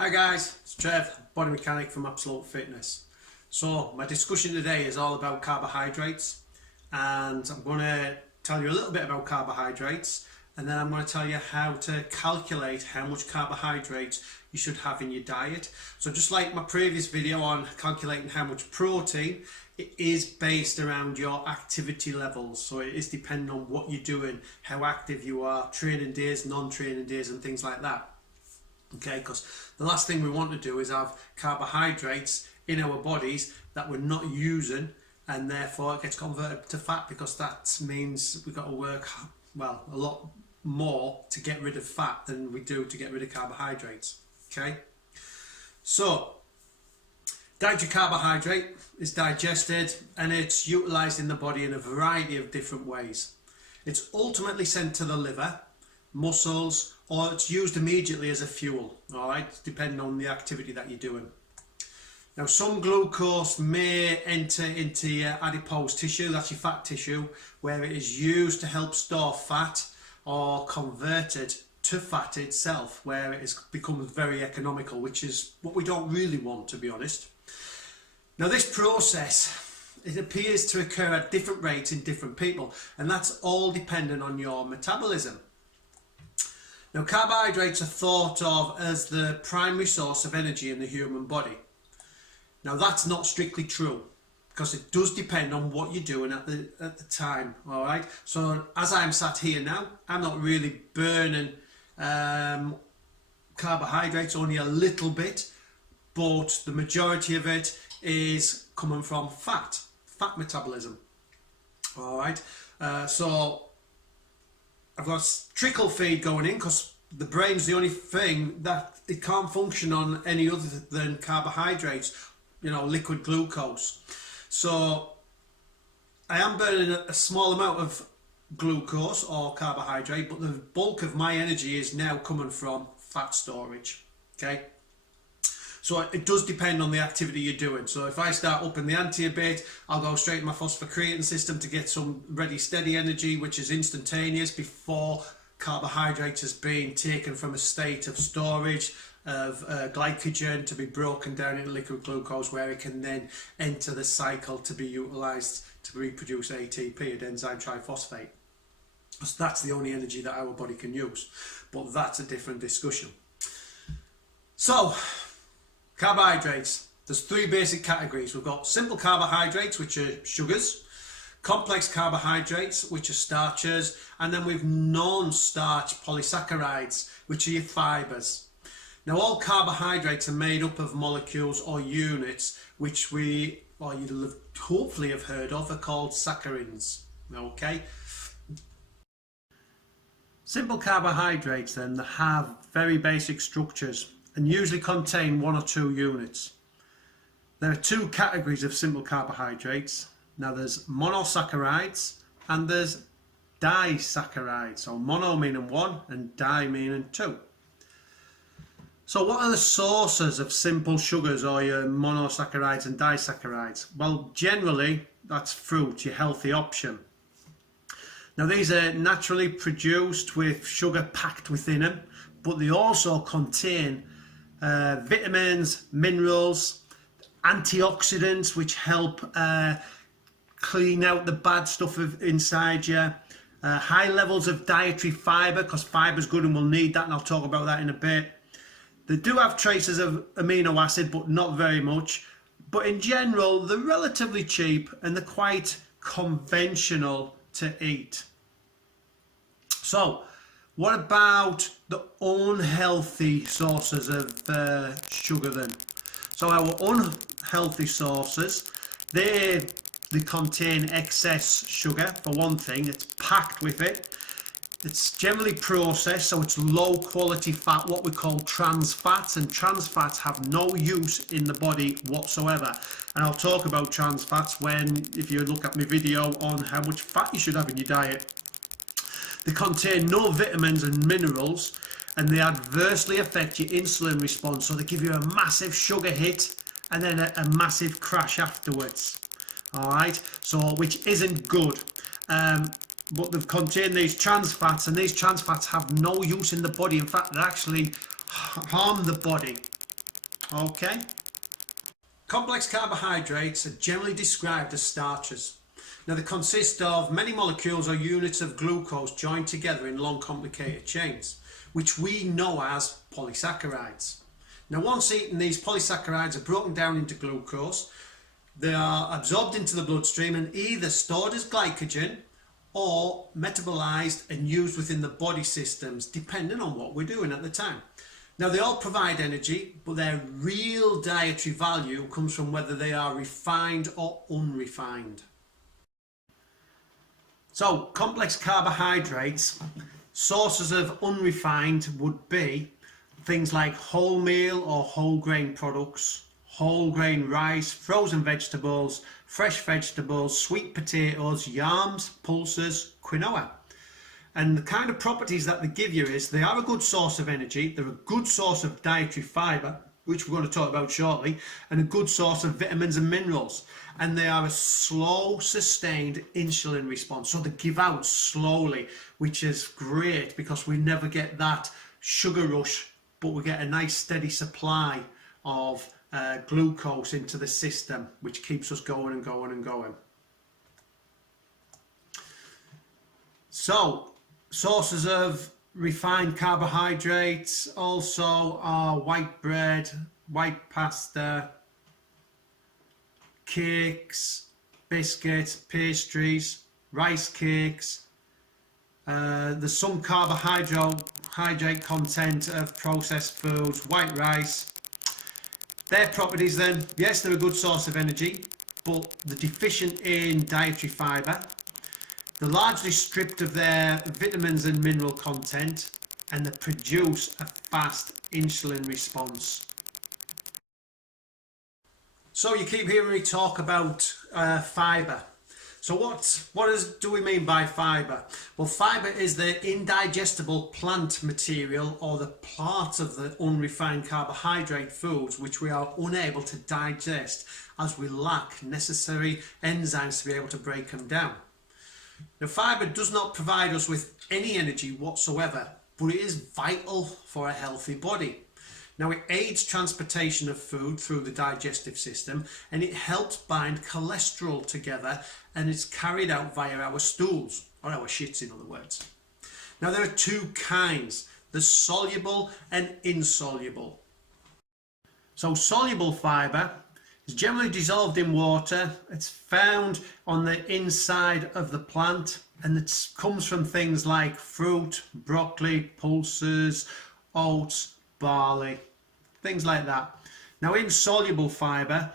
Hi guys, it's Trev, body mechanic from Absolute Fitness. So my discussion today is all about carbohydrates, and I'm going to tell you a little bit about carbohydrates, and then I'm going to tell you how to calculate how much carbohydrates you should have in your diet. So just like my previous video on calculating how much protein, it is based around your activity levels. So it is depending on what you're doing, how active you are, training days, non-training days and things like that. Okay, because the last thing we want to do is have carbohydrates in our bodies that we're not using, and therefore it gets converted to fat, because that means we've got to work, well, a lot more to get rid of fat than we do to get rid of carbohydrates. Okay, so dietary carbohydrate is digested and it's utilized in the body in a variety of different ways. It's ultimately sent to the liver, muscles, or it's used immediately as a fuel, all right, depending on the activity that you're doing. Now, some glucose may enter into your adipose tissue, that's your fat tissue, where it is used to help store fat or convert it to fat itself, where it becomes very economical, which is what we don't really want, to be honest. Now, this process, it appears to occur at different rates in different people, and that's all dependent on your metabolism. Now, carbohydrates are thought of as the primary source of energy in the human body. Now, that's not strictly true, because it does depend on what you're doing at the time, all right? So as I'm sat here now, I'm not really burning carbohydrates, only a little bit, but the majority of it is coming from fat metabolism, all right? So I've got trickle feed going in, because the brain's the only thing that it can't function on any other than carbohydrates, you know, liquid glucose. So I am burning a small amount of glucose or carbohydrate, but the bulk of my energy is now coming from fat storage. Okay, so it does depend on the activity you're doing. So if I start upping the ante a bit, I'll go straight to my phosphocreatine system to get some ready steady energy, which is instantaneous, before carbohydrates has been taken from a state of storage of glycogen to be broken down into liquid glucose, where it can then enter the cycle to be utilized to reproduce ATP, adenine triphosphate. So that's the only energy that our body can use, but that's a different discussion. So carbohydrates, there's three basic categories. We've got simple carbohydrates, which are sugars, complex carbohydrates, which are starches, and then we've non-starch polysaccharides, which are your fibres. Now, all carbohydrates are made up of molecules or units, which you'll hopefully have heard of, are called saccharins. Okay. Simple carbohydrates then have very basic structures and usually contain one or two units. There are two categories of simple carbohydrates. Now, there's monosaccharides and there's disaccharides. So mono meaning one and di meaning two. So what are the sources of simple sugars, or your monosaccharides and disaccharides? Well, generally that's fruit, your healthy option. Now, these are naturally produced with sugar packed within them, but they also contain vitamins, minerals, antioxidants, which help clean out the bad stuff inside you. High levels of dietary fibre, because fibre is good and we'll need that, and I'll talk about that in a bit. They do have traces of amino acid, but not very much. But in general, they're relatively cheap and they're quite conventional to eat. So what about the unhealthy sources of sugar then? So our unhealthy sources, they contain excess sugar. For one thing, it's packed with it. It's generally processed, so it's low quality fat, what we call trans fats, and trans fats have no use in the body whatsoever. And I'll talk about trans fats if you look at my video on how much fat you should have in your diet. They contain no vitamins and minerals, and they adversely affect your insulin response, so they give you a massive sugar hit and then a massive crash afterwards. All right, so which isn't good. But they've contained these trans fats, and these trans fats have no use in the body. In fact, they actually harm the body. Okay. Complex carbohydrates are generally described as starches. Now they consist of many molecules or units of glucose joined together in long complicated chains, which we know as polysaccharides. Now once eaten, these polysaccharides are broken down into glucose. They are absorbed into the bloodstream and either stored as glycogen or metabolized and used within the body systems, depending on what we're doing at the time. Now they all provide energy, but their real dietary value comes from whether they are refined or unrefined. So complex carbohydrates, sources of unrefined would be things like wholemeal or whole grain products, whole grain rice, frozen vegetables, fresh vegetables, sweet potatoes, yams, pulses, quinoa. And the kind of properties that they give you is they are a good source of energy, they're a good source of dietary fibre, which we're going to talk about shortly, and a good source of vitamins and minerals. And they are a slow, sustained insulin response. So they give out slowly, which is great because we never get that sugar rush, but we get a nice steady supply of glucose into the system, which keeps us going and going and going. So, sources of refined carbohydrates also are white bread, white pasta, cakes, biscuits, pastries, rice cakes. There's some carbohydrate content of processed foods, white rice. Their properties then, yes, they're a good source of energy, but they're deficient in dietary fibre. They're largely stripped of their vitamins and mineral content, and they produce a fast insulin response. So you keep hearing me talk about fibre. So what do we mean by fibre? Well, fibre is the indigestible plant material or the part of the unrefined carbohydrate foods which we are unable to digest as we lack necessary enzymes to be able to break them down. Now, fibre does not provide us with any energy whatsoever, but it is vital for a healthy body. Now, it aids transportation of food through the digestive system, and it helps bind cholesterol together, and it's carried out via our stools, or our shits in other words. Now, there are two kinds, the soluble and insoluble. So soluble fibre is generally dissolved in water. It's found on the inside of the plant, and it comes from things like fruit, broccoli, pulses, oats, barley, things like that. Now, insoluble fibre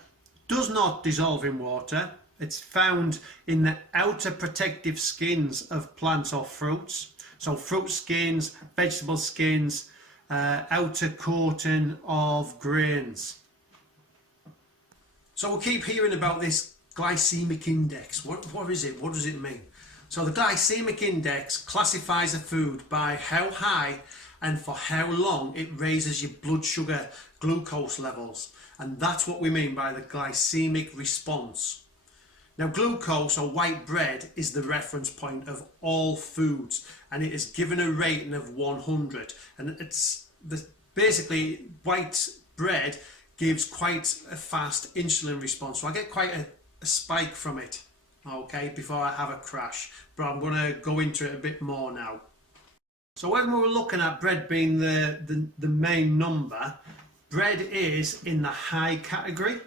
does not dissolve in water. It's found in the outer protective skins of plants or fruits. So fruit skins, vegetable skins, outer coating of grains. So we'll keep hearing about this glycemic index. What is it? What does it mean? So the glycemic index classifies a food by how high and for how long it raises your blood sugar glucose levels. And that's what we mean by the glycemic response. Now, glucose or white bread is the reference point of all foods, and it is given a rating of 100. And basically white bread gives quite a fast insulin response, so I get quite a spike from it, okay, before I have a crash. But I'm going to go into it a bit more now. So when we were looking at bread being the main number, bread is in the high category.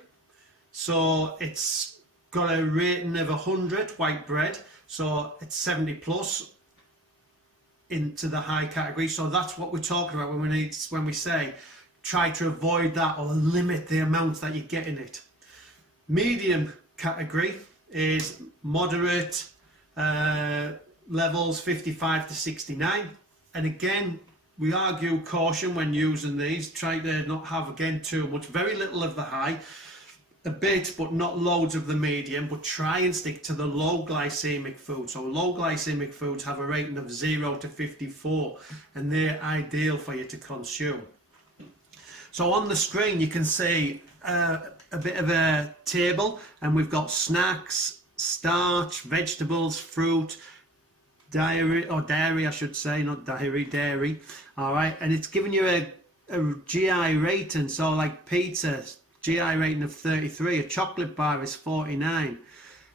So it's got a rating of 100, white bread, so it's 70 plus into the high category. So that's what we're talking about when we say try to avoid that or limit the amount that you get in it. Medium category is moderate levels, 55 to 69. And again, we argue caution when using these. Try to not have, again, too much. Very little of the high, a bit, but not loads of the medium. But try and stick to the low glycemic foods. So low glycemic foods have a rating of 0 to 54, and they're ideal for you to consume. So on the screen, you can see a bit of a table, and we've got snacks, starch, vegetables, fruit, dairy, I should say, not dairy, dairy. All right, and it's giving you a GI rating, so like pizza, GI rating of 33, a chocolate bar is 49,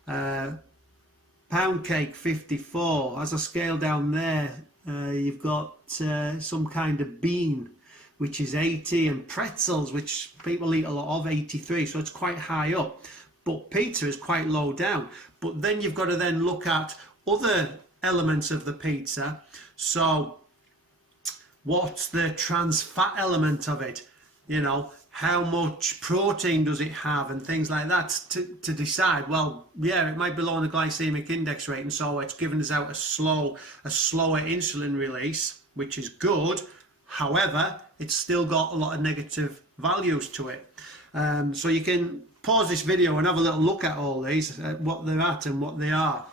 pound cake 54. As I scale down there, you've got some kind of bean, which is 80, and pretzels, which people eat a lot of, 83, so it's quite high up. But pizza is quite low down. But then you've got to then look at other elements of the pizza. So what's the trans fat element of it? You know, how much protein does it have, and things like that, to decide, well, yeah, it might be low on the glycemic index rating, so it's giving us out a slower insulin release, which is good. However, it's still got a lot of negative values to it. So you can pause this video and have a little look at all these, what they're at and what they are.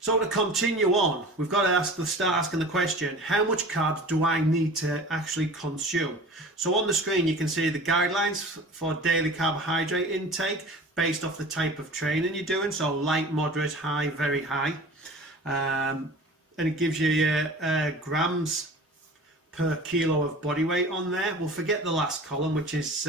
So to continue on, we've got to start asking the question, how much carbs do I need to actually consume? So on the screen you can see the guidelines for daily carbohydrate intake based off the type of training you're doing, so light, moderate, high, very high. And it gives you your grams per kilo of body weight on there. We'll forget the last column, which is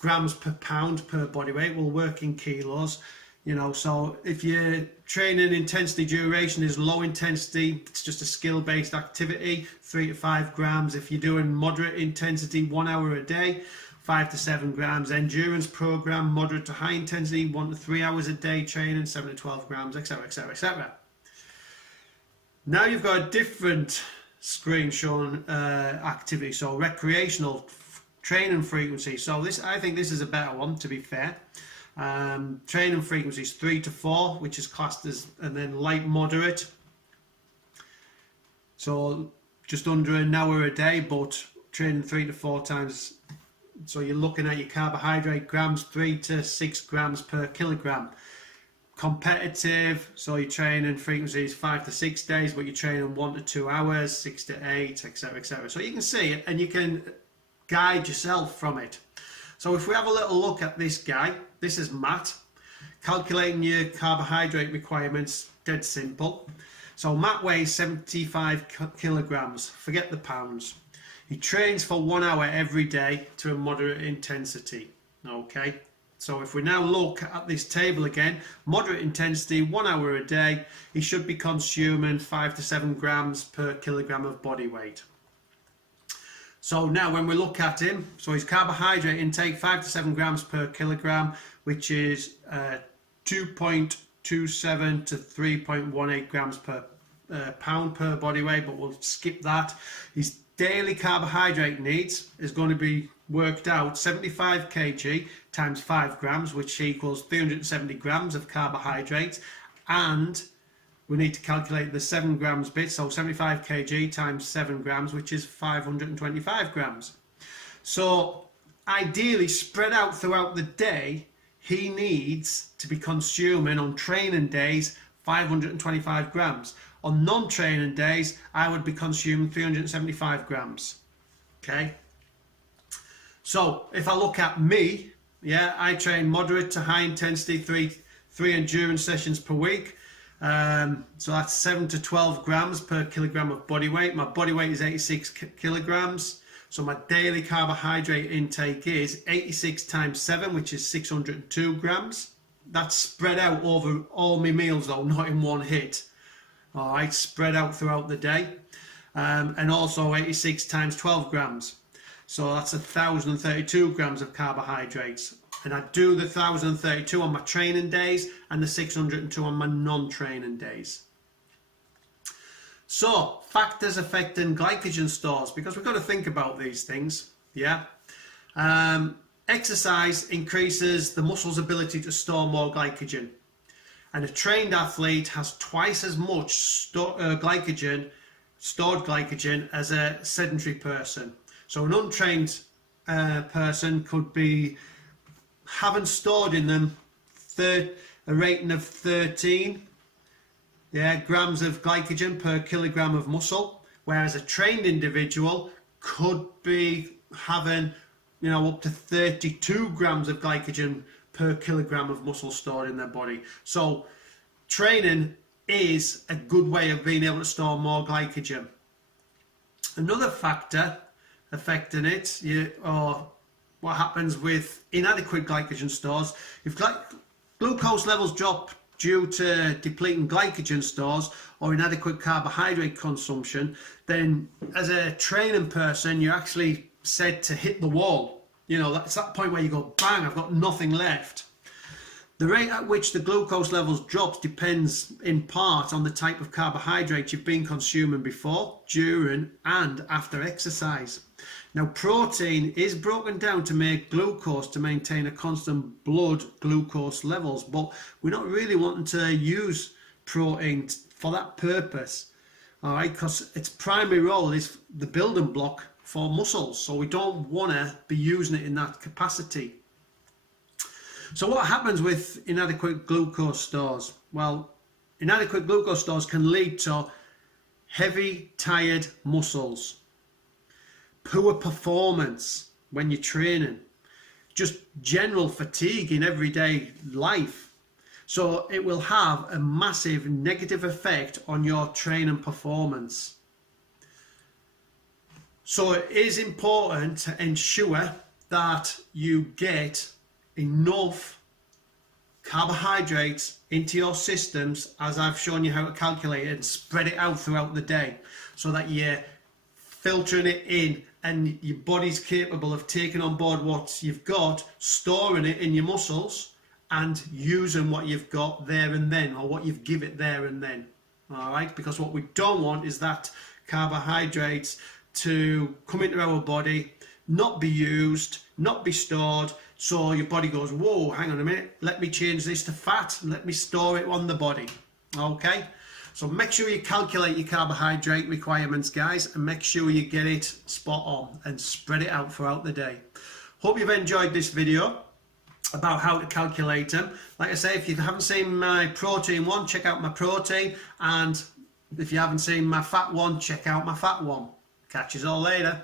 grams per pound per body weight. We'll work in kilos. You know, so if your training intensity duration is low intensity, it's just a skill-based activity, 3 to 5 grams. If you're doing moderate intensity, 1 hour a day, 5 to 7 grams. Endurance program, moderate to high intensity, 1 to 3 hours a day training, 7 to 12 grams, etc, etc, etc. Now you've got a different screen showing activity, so recreational training frequency. So this, I think this is a better one, to be fair. Training frequency is 3 to 4, which is classed as, and then light, moderate, so just under an hour a day, but training 3 to 4 times. So you're looking at your carbohydrate grams, 3 to 6 grams per kilogram. Competitive, so your training frequency is 5 to 6 days, but you're training 1 to 2 hours, 6 to 8, etc, etc. So you can see it and you can guide yourself from it. So if we have a little look at this guy, this is Matt. Calculating your carbohydrate requirements, dead simple. So Matt weighs 75 kilograms, forget the pounds. He trains for 1 hour every day to a moderate intensity. Okay, so if we now look at this table again, moderate intensity, 1 hour a day, he should be consuming 5 to 7 grams per kilogram of body weight. So now when we look at him, so his carbohydrate intake 5 to 7 grams per kilogram, which is 2.27 to 3.18 grams per pound per body weight, but we'll skip that. His daily carbohydrate needs is going to be worked out 75 kg times 5 grams, which equals 370 grams of carbohydrate, and we need to calculate the 7 grams bit, so 75 kg times 7 grams, which is 525 grams. So ideally, spread out throughout the day, he needs to be consuming on training days 525 grams. On non-training days, I would be consuming 375 grams. Okay? So if I look at me, yeah, I train moderate to high intensity, three endurance sessions per week. So that's 7 to 12 grams per kilogram of body weight. My body weight is 86 kilograms. So my daily carbohydrate intake is 86 times 7, which is 602 grams. That's spread out over all my meals though, not in one hit. All right, spread out throughout the day. And also 86 times 12 grams. So that's 1,032 grams of carbohydrates. And I do the 1,032 on my training days and the 602 on my non-training days. So, factors affecting glycogen stores, because we've got to think about these things, yeah? Exercise increases the muscle's ability to store more glycogen. And a trained athlete has twice as much stored glycogen as a sedentary person. So an untrained person could be having stored in them a rating of 13 grams of glycogen per kilogram of muscle, whereas a trained individual could be having, you know, up to 32 grams of glycogen per kilogram of muscle stored in their body. So training is a good way of being able to store more glycogen. Another factor affecting it, or what happens with inadequate glycogen stores, if glucose levels drop due to depleting glycogen stores or inadequate carbohydrate consumption, then as a training person, you're actually said to hit the wall. You know, that's that point where you go, bang, I've got nothing left. The rate at which the glucose levels drops depends in part on the type of carbohydrate you've been consuming before, during and after exercise. Now, protein is broken down to make glucose to maintain a constant blood glucose levels, but we're not really wanting to use protein for that purpose, all right, because its primary role is the building block for muscles, so we don't want to be using it in that capacity. So what happens with inadequate glucose stores? Well, inadequate glucose stores can lead to heavy, tired muscles, poor performance when you're training, just general fatigue in everyday life. So it will have a massive negative effect on your training performance. So it is important to ensure that you get enough carbohydrates into your systems, as I've shown you how to calculate it, and spread it out throughout the day so that you're filtering it in and your body's capable of taking on board what you've got, storing it in your muscles and using what you've got there and then, or what you've give it there and then. All right, because what we don't want is that carbohydrates to come into our body, not be used, not be stored, so your body goes, whoa, hang on a minute, let me change this to fat and let me store it on the body. Okay, so make sure you calculate your carbohydrate requirements, guys, and make sure you get it spot on and spread it out throughout the day. Hope you've enjoyed this video about how to calculate them. Like I say, if you haven't seen my protein one, check out my protein, and if you haven't seen my fat one, check out my fat one. Catch you all later.